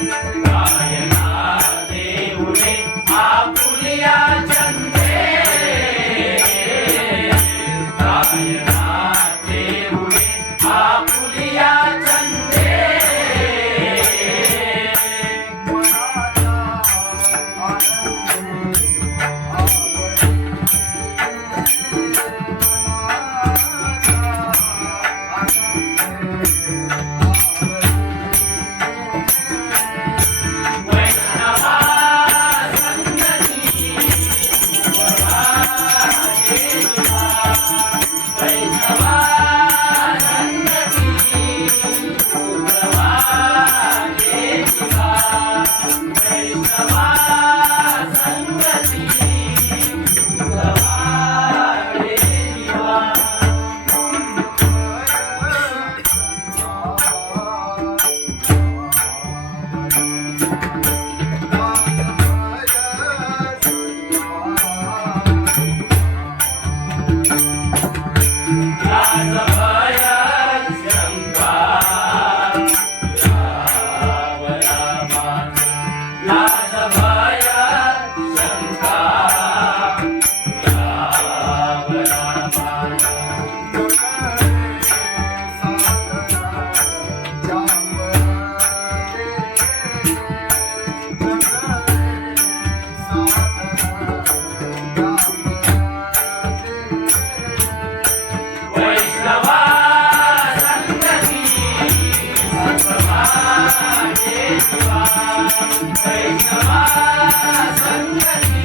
Amen. Sai Nama Sangani